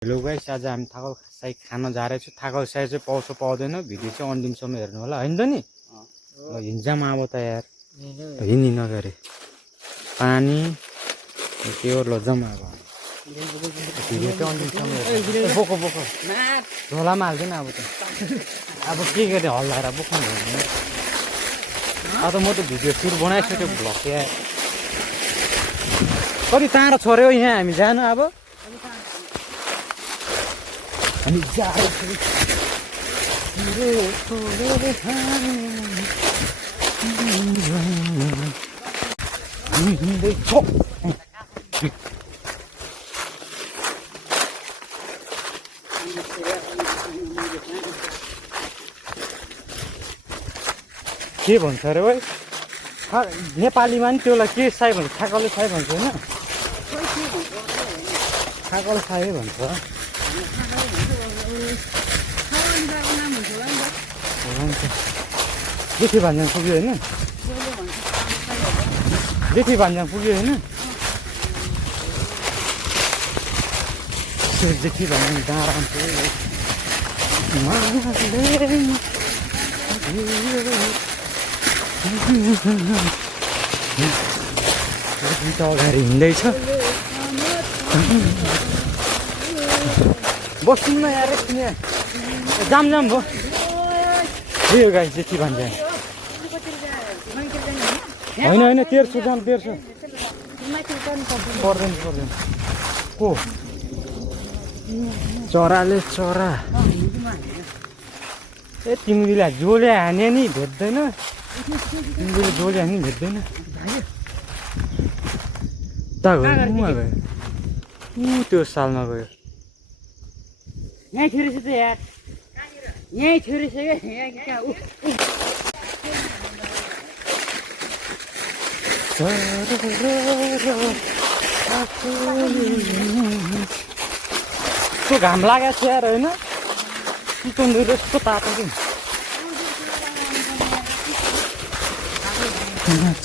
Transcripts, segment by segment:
Hello guys, आज हामी थाकल साई खान जा रहेछ। थाकल साई चाहिँ पाउँछ पाउँदैन भिडियो चाहिँ अन्तिमसम्म हेर्नु होला, होइन त नि? ल हिँड्जाम अब त यार, हिँड्नु नगरे पानी त्यो ल जम्मा अब भिडियो चाहिँ अन्तिमसम्म हेर्नु। बोको बोको झोलामा हाल्दैन अब त, अब के गरे हल्लाएर बोक्नु भयो। अब म त भिडियो सुरु बनाइसक्यो भ्लग यार। कति टाढो छोड्यो यहाँ हामी जानु अब। हामी जान्छौँ के भन्छ अरे भाइ नेपालीमा नि त्यसलाई के साई भन्छ? थाकले साई भन्छ होइन? थाकले साई भन्छ। जेठी भान्जाङ पुग्यो होइन? जेठी भान्जाङ पुग्यो होइन? जेठी भान्जाङ डाँडा अगाडि हिँड्दैछ। बस्नु न यार, जाम जाम भयो यो गाई जेठी भान्जाङ। होइन होइन 1300 जाम 1300 पर्दैन पर्दैन। को चराले चरा ए तिमीले जोले हाने नि भेट्दैन, तिमीले जोले हाने नि भेट्दैन। गयो त्यो सालमा गयो यहीँ छोरी छ त यार, यहीँ छोरी छ क्या। त्यो घाम लागेको छ यार होइन? चितुङ्गो यस्तो तातो कि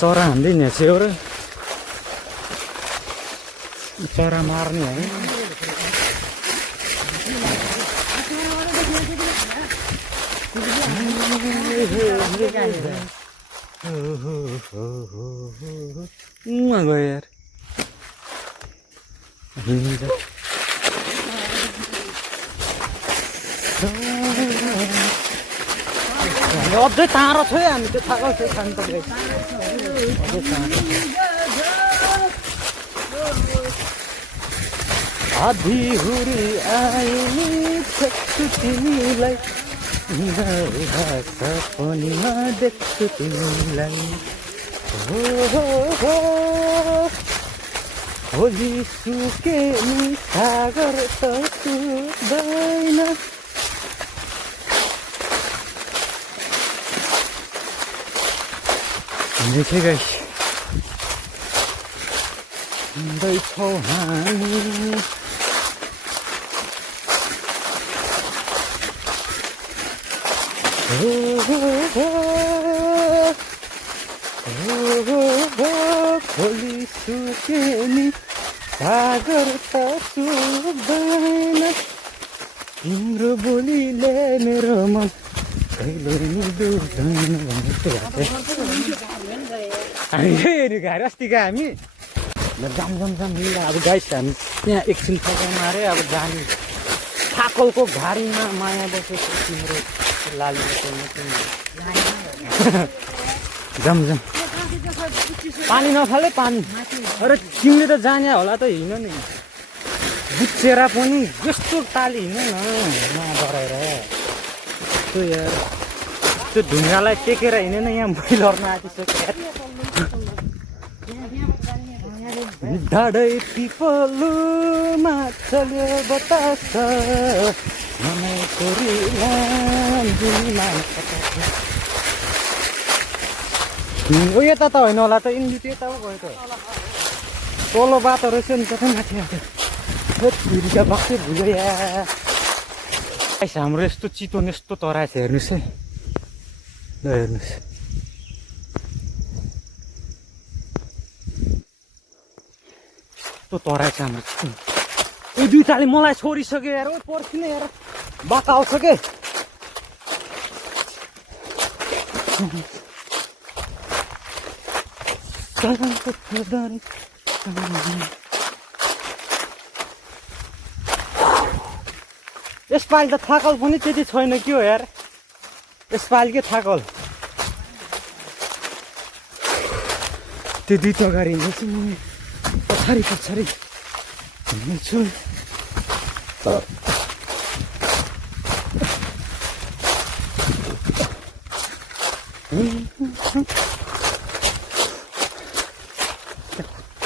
चरा हान्दै हिँडेको र चरा मार्ने होइन? गयो यार अझै टाढो छ है हामी त्यो थाहा छ खानु पर्यो। आधी हुरी आयो देख्छु तिमीलाई, सपनीमा देख्छु तिमीलाई। हो हो हो होली सुके नि सागर त सुक्दैन। हिँड्दैछौँ गाइस, हिँड्दैछौँ हामी। खोली सुके नि सागर त सुक्दैन। तिम्रो बोलीले मेरो मन कहिले नि दुख्दैन भनेको हामी हेऱ्यो गाडी अस्तिको हामी जाम जाम जाम मिला। अब गाइस हामी त्यहाँ एकछिन फकाइ मारे अब जाने। थाकलको घारीमा माया बसेको तिम्रो लाली जाम जाम पानी नफाले पानी। अरे तिमीले त जाने होला त हिँड नि बुच्चेर पनि जस्तो ताली हिँड न डराएर। त्यो यार त्यो ढुङ्गालाई टेकेर हिँडेन यहाँ मैलर्न आँटिसक्यो। ढाडै पिपलुमा चल्यो बतास ओ यता त होइन होला त, यिनीहरू त्यता पो गयो त। तल्लो बाटो रहेछ नि कतै माथि आएको बक्सै भुल्यो या। हाम्रो यस्तो चितवन यस्तो तराएछ हेर्नुहोस् है, ल हेर्नुहोस्। यस्तो तराएछ हाम्रो चितवन। यो दुइटाले मलाई छोडिसक्यो यार ओ पर्खिन यार बाका आउँछ के यसपालि त थाकल पनि त्यति छैन के हो यार यसपालि के थाकल त्यो दुईटा गाडी हिँड्दैछु म पछाडि पछाडि हिँड्दैछु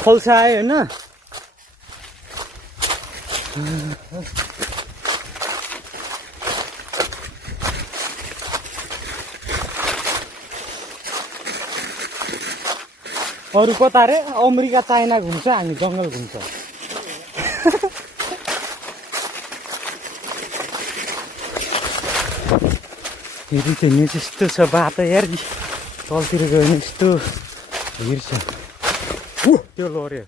खोल्सा आयो होइन अरू कता रे अमेरिका चाइना घुम्छ हामी जङ्गल घुम्छ फेरि त हिँड्ने त्यस्तो छ बाटो यार तलतिर गयो भने यस्तो भिड छ त्यो लड्यो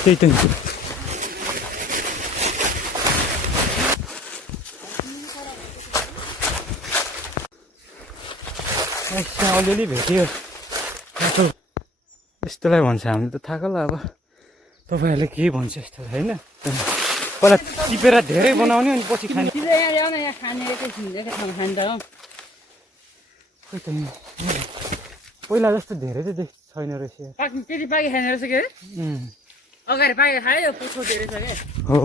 त्यही त अलिअलि भेट्यो यस्तोलाई भन्छ हामीले त थाकल अब तपाईँहरूले के भन्छ यस्तो होइन पहिला टिपेर धेरै बनाउने अनि पछि खाने पहिला जस्तो धेरै चाहिँ छैन रहेछ त्यति पाकी खाने रहेछ के अगाडि पाकी खायो पुछो धेरै छ क्या हो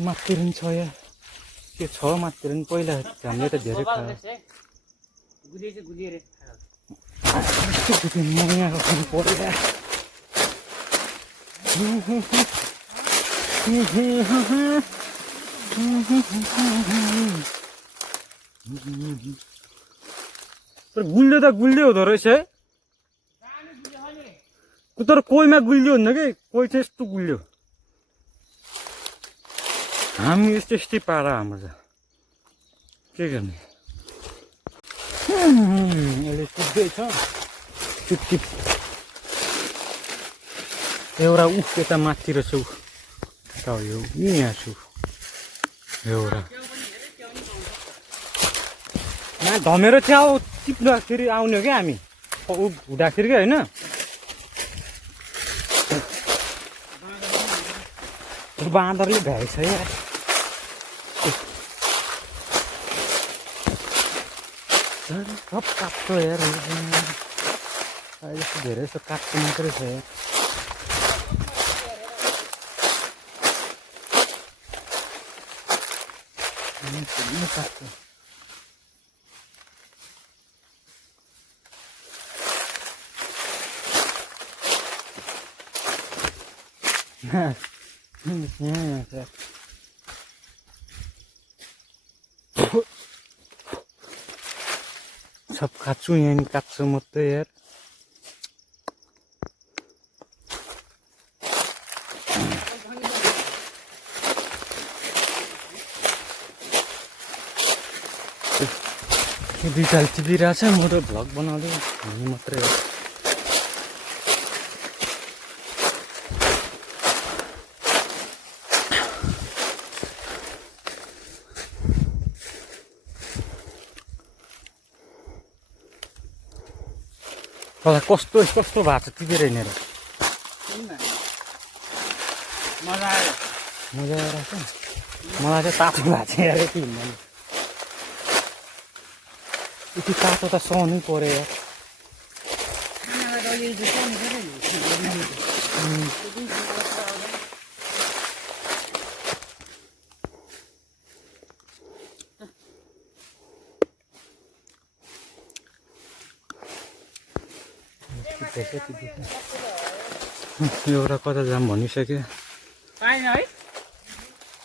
माथितिर पनि छ या त्यो छ माथितिर पनि पहिला हामीले त धेरै खायो मगाएको खानु परेर गुलियो त गुलियो हुँदो रहेछ है तर कोहीमा गुलियो हुन्न कि कोही चाहिँ यस्तो गुलियो हामी यस्तै पारा हाम्रो त के गर्ने यसले चुप्दैछ चुपचिप एउटा यता माथि रहेछ यो यहाँ छु एउटा धमेर चाहिँ टिप्दाखेरि आउने हो क्या हामी हुँदाखेरि क्या होइन बाँदरले भ्याएछ यार सब काट्छ यार अहिले धेरै जस्तो काट्छ मात्रै छ यार काट्छ सब काट्छु यहाँ काट्छ मात्रै यार दुईटा टिपिरहेछ म त भ्लग बनाउँदै हिँड्नु मात्रै हो मलाई कस्तो कस्तो भएको छ टिपेर हिँडेर मजा आयो मजा आइरहेको छ मलाई चाहिँ तातो भएको छ यार यति हिँड्नु यति तातो त सहनै पऱ्यो यार एउटा कता जाम भनिसक्यो पाएन है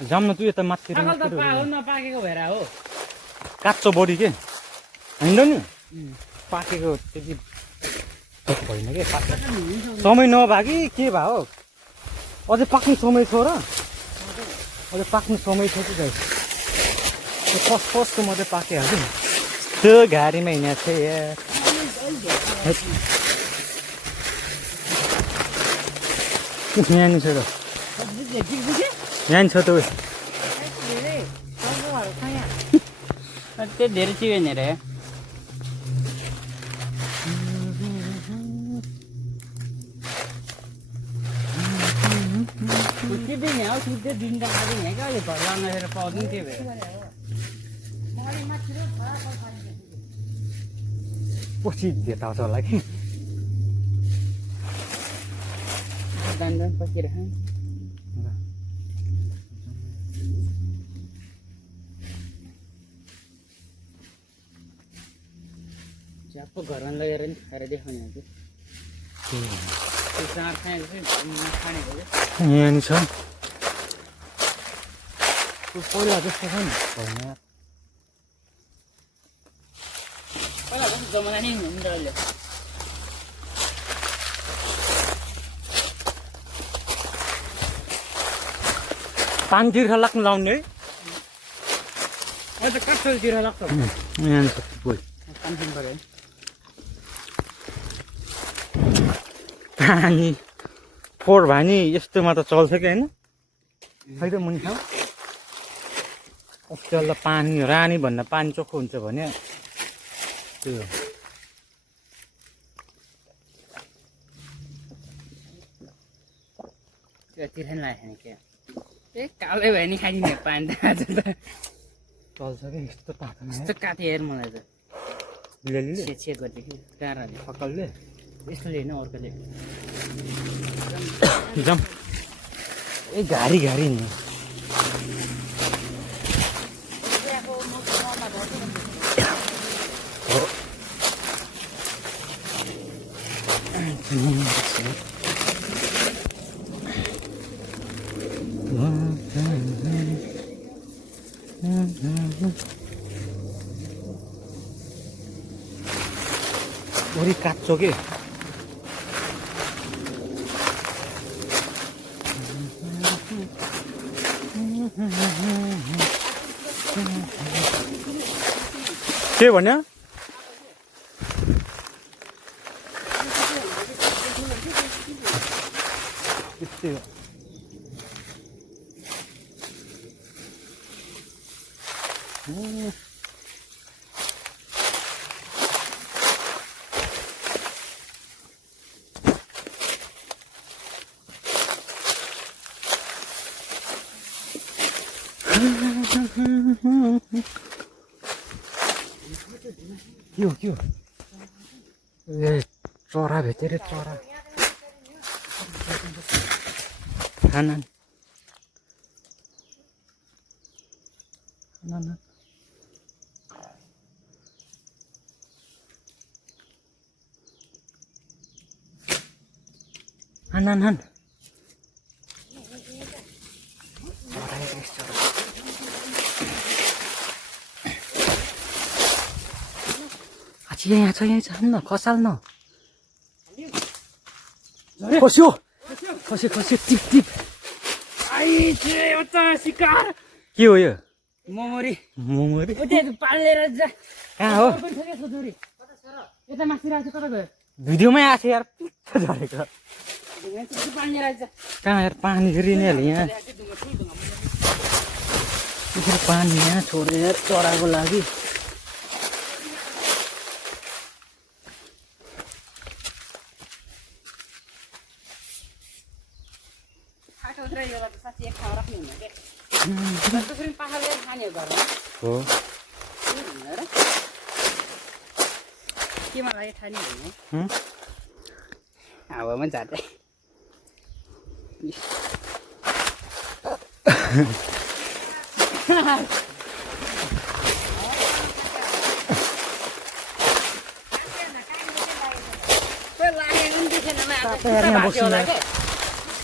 जाम न तु यता माथि नपाकेको भएर हो काँचो बढी के होइन नि पाकेको त्यति होइन कि समय नभए कि के भयो अझै पाक्ने समय छ र अझै पाक्ने समय छ कि गाई फर्स्टको मात्रै पाक्यो हजुर त्यो घारीमा हिँडेको थियो यार यहाँनिर छ त यहाँ छ त उयो त्यो धेरै चिवेन रे चिप्दैन हौ चिप्दै दिनटा खाँदैन क्या यो घर लगाएर पाउँदैन त्यो भएर पछि भेटाउँछ होला कि दान दान पसिरहेको च्याप्पो घरमा लगेर नि खाएर देखाउने हो कि त्यो चार खाएको चाहिँ खानेको चाहिँ यहाँनिर छ पहिला जस्तो छ नि होइन पहिला जस्तो जमाना नै हुँदैन अहिले पानी तिर्खा लाग्नु लाउने है अहिले त काठल तिर लाग्छ यहाँ छ बोल पानी दिनु पऱ्यो पानी फोहोर भयो नि यस्तोमा त चल्छ कि होइन खै त मुनि खाऊ अस्ति पानी रानी भन्दा पानी चोखो हुन्छ भने त्यो त्यो तिर्खा नि लागेको छैन क्या ए कालै भयो नि खाइदिने पानी त आज त चल्छ कि यस्तो तातो यस्तो काटे हेर मलाई त लिले छेक गरिदियो कि काँराले सक्कलले यस्तोले होइन अर्कोले जम ए घारी घारी नि वरि काट्छौ के के भन्यो त्यस्तै हो के हो ए चरा भेटे रे चरा खाना हान यहाँ छ न खसाल न खस्यो टिप टिप शिकार के हो यो मोमोरी मोमोरी पालेर जा कहाँ हो यता मासिरहेको छ कता गयो भिडियोमै आएको यार पिक्चर झरेको पानी राख्छ कहाँ यार पानी फेरि नि यहाँ पानी यहाँ छोडेर चराको लागि हो केमा लागि ठानी भने हावामा झार्दै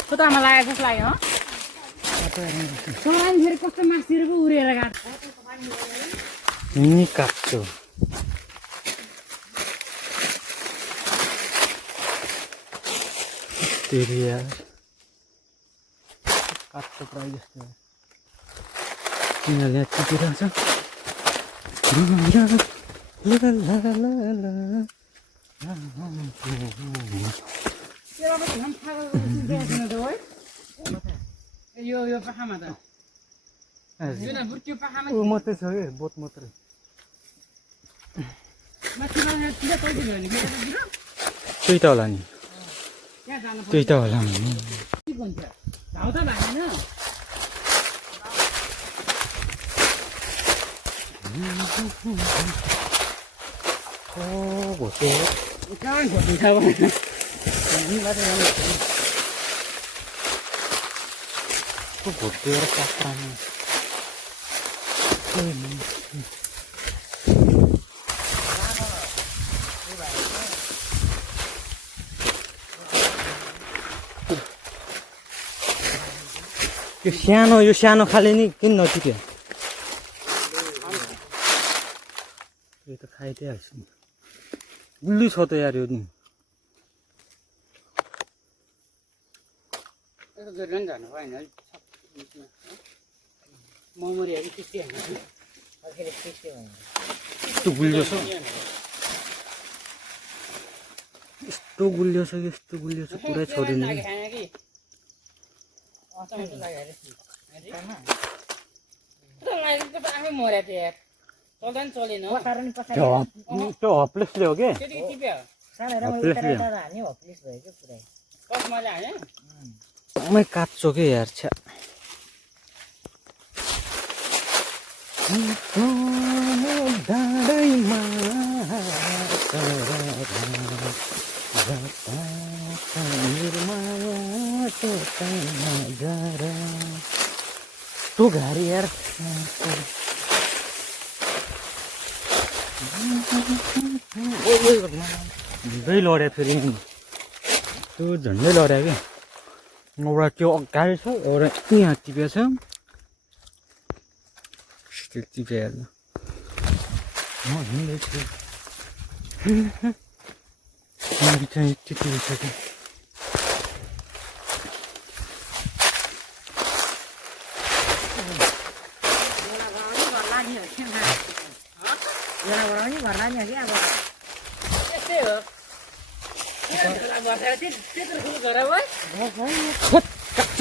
खुट्टामा लागेको जस्तो लाग्यो फेरि कस्तो मासतिर पो उडेर गएको नि काट्छु तेरी यार काट्छु प्रायः जस्तो यिनीहरूले चिपिरहेको छ यो पाखामा त ऊ मात्रै छ कि बोट मात्रै त्यही त होला नि त्यही त होला नि घाउ त भागेन घोटे कहाँ घोटिन्छ अब घोटेर काट्रामा यो सानो खाले नि किन नटिक्यो यो त खाइदिइहाल्छ नि गुल्ली छ त यार यो नि गरेर जानु भएन ममरीहरू त्यस्तै होइन यस्तो गुलियो छ यस्तो गुलियो छ पुरै छोडिनु आफै मर्या त्यो चल्दा नि चलेन त्यो हप्लेसले हो कि कसमाले हाल्यो एकदमै काँचो के यार छ्या डाँडैमा तो घारी यार झन्डै लड्यो फेरि त्यो झन्डै लड्यो क्या एउटा त्यो अगाडि छ एउटा यहाँ टिपेको छ त्यो टिपेर म हिँड्दैछु चाहिँ टिपिसक्यो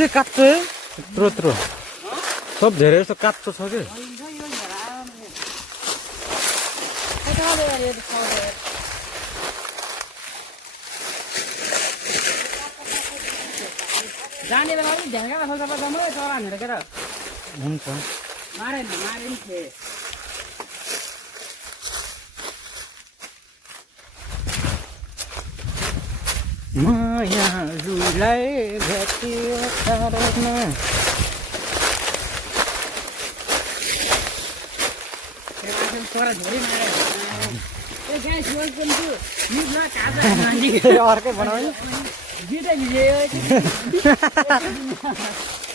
काँचो यत्रो सब धेरै जस्तो काँचो छ कि जाने बेला पनि ढ्याङ्गा खोल्दा जम्मै चरा हानेर के र हुन्छ मारे नि थिए मायाहरूलाई भेटियो तारमा चरा धेरै मारे अर्कै बनाउने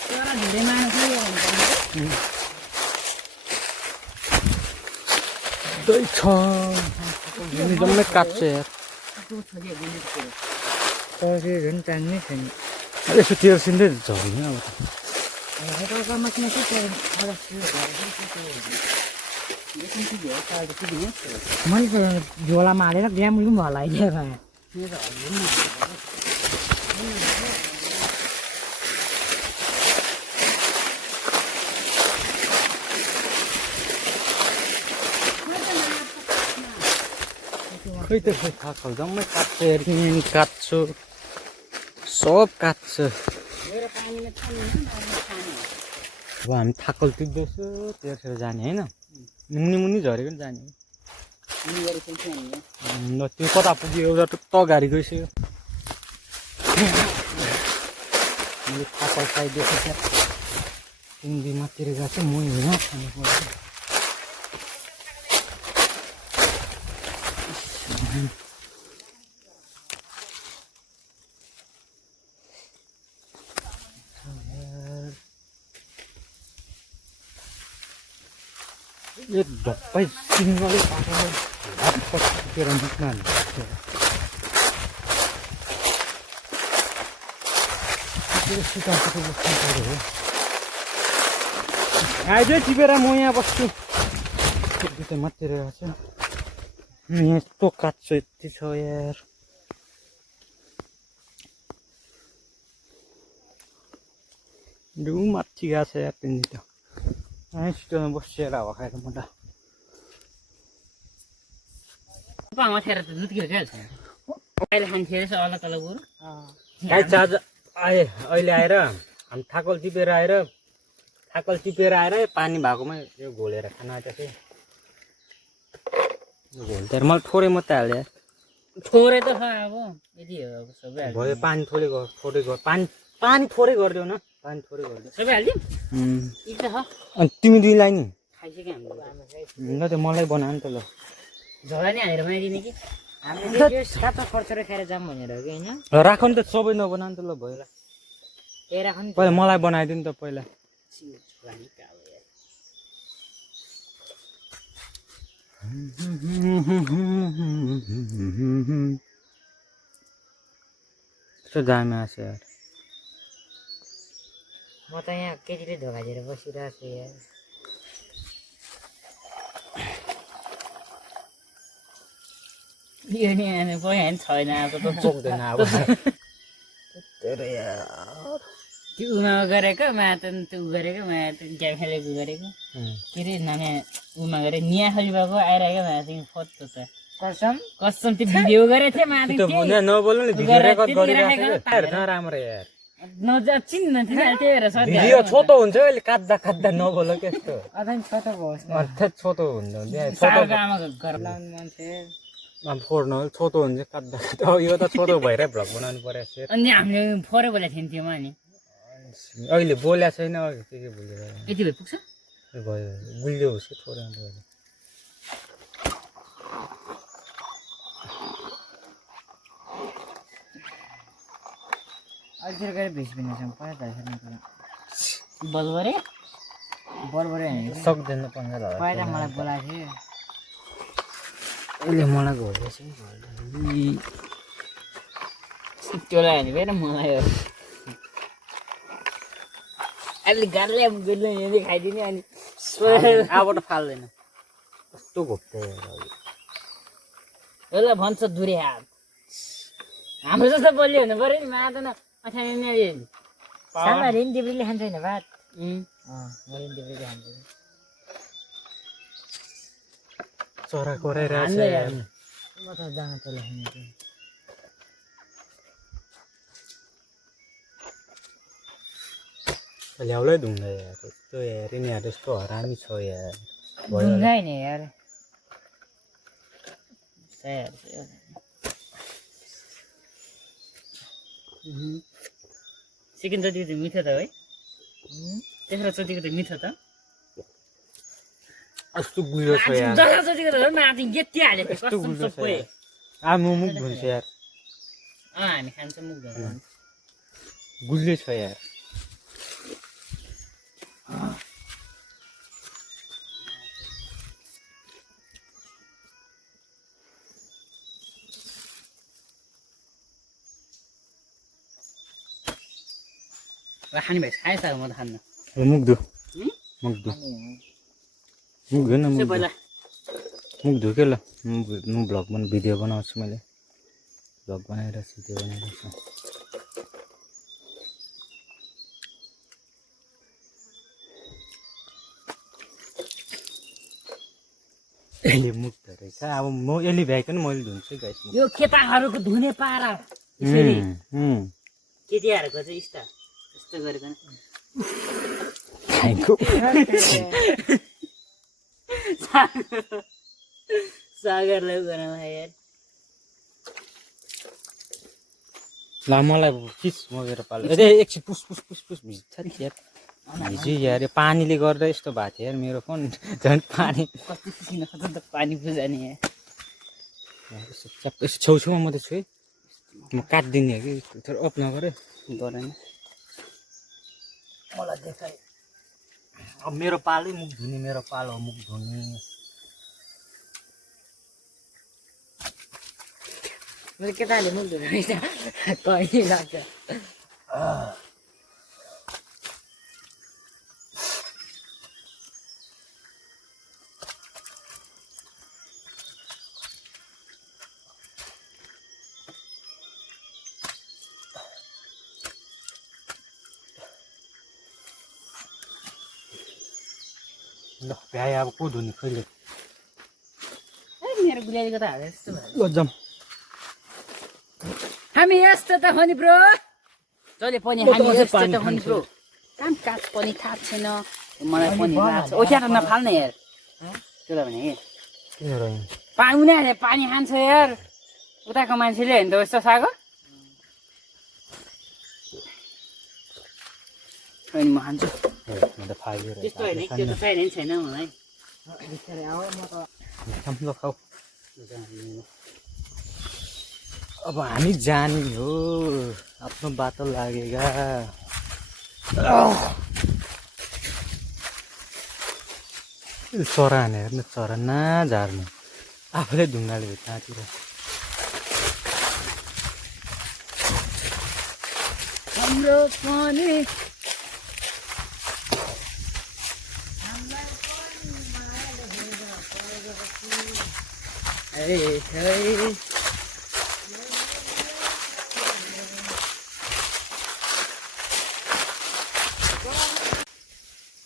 चरा धेरै मार्छ छ जम्मै काट्छ यार पनि चाहने छैन यसो तेर्सिँदै झर्ने अब मैले झोलामा हालेर बिहान पनि हलाइदिएर खै त खै थाहा जम्मै काट्छ हेर्ने काट्छु सब काट्छ अब हामी थाकल टिप्दैछु तेर्सेर जाने होइन मुनि झरेको नि जाने ल त्यो कता पुग्यो एउटा त गाडी गइसक्यो मैले थाकल खाइदिएको छ तिमी मातिर गएको छ म होइन खानुपर्छ एक धप्पै सिङ्गलै पाटोले हातपटेर मुखमा सिकाएको बस्नु पऱ्यो हो आइज टिपेर म यहाँ बस्छु त्यो मात्रै रहेछ यस्तो काच्चो यति छ यार माथि गएको छ यार त्यहाँनिर स्टोरमा बसेर हावा खाएर म त माथेर त दुधको क्या छ अहिले खान्थ्यो रहेछ अलग अलग बरु गाई चार्ज अहिले आएर हामी थाकल टिपेर आएर पानी भएकोमा यो घोलेर खान आएको थिएँ घोल्थेर मलाई थोरै मात्रै हाल्यो यार थोरै त छ अब यति हो अब सबै भयो पानी थोरै पानी थोरै गरिदेऊ न पानी थोरै गरिदेऊ सबै हालिदिउँ यी त छ अनि तिमी दुईलाई नि खाइसक्यो हामीले ल त्यो मलाई बनायो नि त ल झोला नि हालेर बनाइदिने कि हामीले त्यो सातो खर्चेर खाएर जाऊँ भनेर हो कि होइन राख नि त सबै नबना नि त ल भयो ल त्यही राख नि पहिला मलाई बनाइदिनु नि त पहिला कस्तो दामी आएको छ यार म त यहाँ केटीले धोका दिएर बसिरहेको छु यार यो नि पनि छैन अब त चोक्दैन अब त्यो उमा गरेको मात त्यो गरेको मात ग्याम खेलेको गरेको के अरे नानी उमा गरे निया खाली भएको आइरहेको माथि फोटो त कसम कसम त्यो भिडियो गरेको थिएँ माथि नबोल्नु नि भिडियो रेकर्ड गरिरहेको छ राम्रो यार नचिन् त्यही भएर भिडियो छोटो हुन्छ अहिले काट्दा नबोल त्यस्तो अझै छोटो भयो छोटो हुन्छ आमाको घर लाउने मान्छे फोड्नु छोटो हुन्छ काट्दा यो त छोटो भएर भ्लग बनाउनु पर्यो अनि हामीले फोरे बोलेको थियौँ त्योमा नि अहिले बोल्या छैन के बोलेर यति भए पुग्छ भयो गुलियो होस् कि थोरै भयो अझै गएर भेज बिनासँग पैसा बलबरे सक्दैन 15,000 पहिला मलाई बोलाएको थियो अहिले मलाई घोल्दैछ त्यसलाई हाल्नु फेरि मलाई अहिले गाडीलाई गुड्नु यदि खाइदिने अनि आबाट फाल्दैन कस्तो घोप्दै यसलाई भन्छ दुरे हात हाम्रो जस्तो बलियो हुनु पऱ्यो नि मादैन सानो रिन देब्रीले खान्छ होइन भात रिन देब्रीले खान्छ चरा कराइरहेछ म त जान तल खाने ल्याउलै धुङ्गा यार यस्तो यार यिनीहरू यस्तो हरामी छ यार ढुङ्गा नि यार चिकन जतिको त मिठो त है तेस्रो जतिको त मिठो त कस्तो गुलियो छ यार जसो जतिको त माथि यति हालेको कस्तो सबै मुख धुन्छ यार हामी खान्छौँ मुख धुन्छ गुलियो छ यार खाने भएछ खाएछ म त खान्न मुख धु मुख धु न मुख धु के ल म भ्लग भिडियो बनाउँछु मैले भ्लग बनाइरहेको छु त्यो बनाइरहेको छु यसले मुख धरेछ अब म यसले भ्याइकन मैले धुन्छु गाइस यो केटाहरूको धुने पारा केटीहरूको चाहिँ यस्तो गरेको सागरलाई गराउँ यार ल मलाई किस मगेर पाल्नु एकछिन पुस भिज्छ नि यार हिजो यार यो पानीले गर्दा यस्तो भएको थियो यार मेरो फोन झन् पानी कति किन त पानी बुझाने छेउछेउमा मात्रै छु है म काटिदिने हो कि थोरै अफ नगर गरेन मलाई देखाइ अब मेरो पालै मुख धुने मेरो पालो हो मुख धुने मैले केटाहरूले मुख धुने रहेछ कहिले लाग्छ ल भ्याए अब को धुने कहिले ए मेरो गुलियालीको त हाले जस्तो भयो ल जाउँ हामी यस्तो त हो नि ब्रो जहिले पनि हामी यस्तो त हो नि ब्रो काम काज पनि थाहा छैन मलाई पनि लाग्छ ओख्याएर नफाल्ने यार त्यसलाई भने किन रह्यो उनीहरूले पानी खान्छ यार उताको मान्छेले हेर्नु त यस्तो खाएको अनि म खान्छु म त फाल्यो त्यस्तो होइन त्यो त चाहिने छैन मलाई ल खाऊ अब हामी जाने हो आफ्नो बाटो लागेगा चरा हेर्नु चरा नझार्नु आफूले ढुङ्गाले भेट्नातिर हाम्रो पनि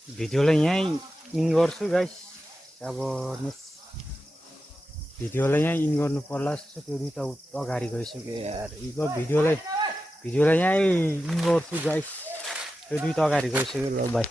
भिडियोलाई यहीँ इन गर्छु गाइस अब भिडियोलाई यहीँ इन गर्नु पर्ला जस्तो त्यो दुइटा अगाडि गइसक्यो यार यो भिडियोलाई यहीँ इन गर्छु गाइस त्यो दुइटा अगाडि गइसक्यो ल बाई